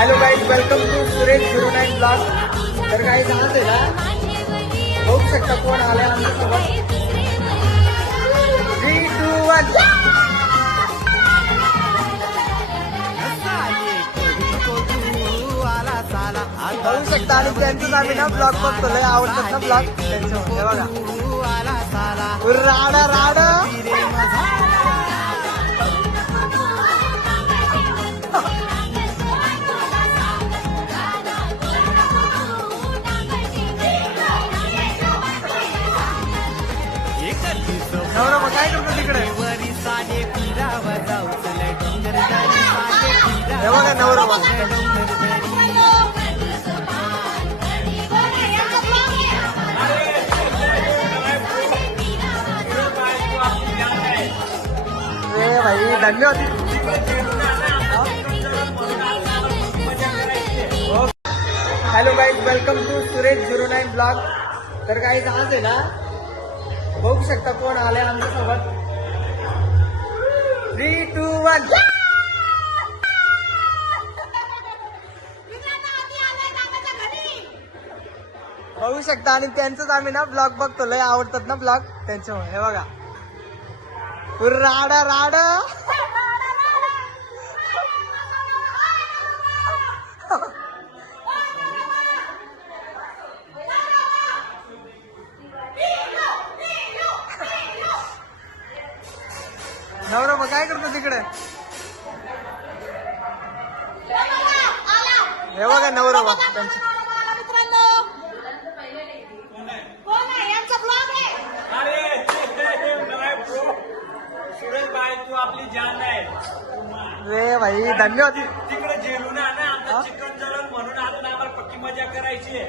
Hello guys, welcome to Suresh 09 blog. तर काही आज आहे ना, बघू शकता कोण आले आमच्यासोबत. 3, 2, 1. बघू शकता आणि त्यांचंच आम्ही ना ब्लॉग बघतो. लय आवडतात ना ब्लॉग त्यांचं. हे बघा, राडा राडा. नवरा मग काय करतो तिकडे? हे बघा नवरा मग. भाई धन्यवाद. Hello guys, welcome to Suresh 09 blog. तर काही आज आहे ना, बघू शकता कोण आले आमच्यासोबत. 3, 2, 1. बघू शकता आणि त्यांचंच आम्ही ना ब्लॉग बघतो. लय आवडतात ना ब्लॉग त्यांच्यामुळे. हे बघा, राडा राडा. नवरा मग काय करतो तिकडे? हे बघा नवरा मग त्यांची. तू आपली जान आहे रे भाई धन्यवाद. तिकडे जेलून ना आमचं चिकन जळण म्हणून अजून आम्हाला पक्की मजा करायची आहे.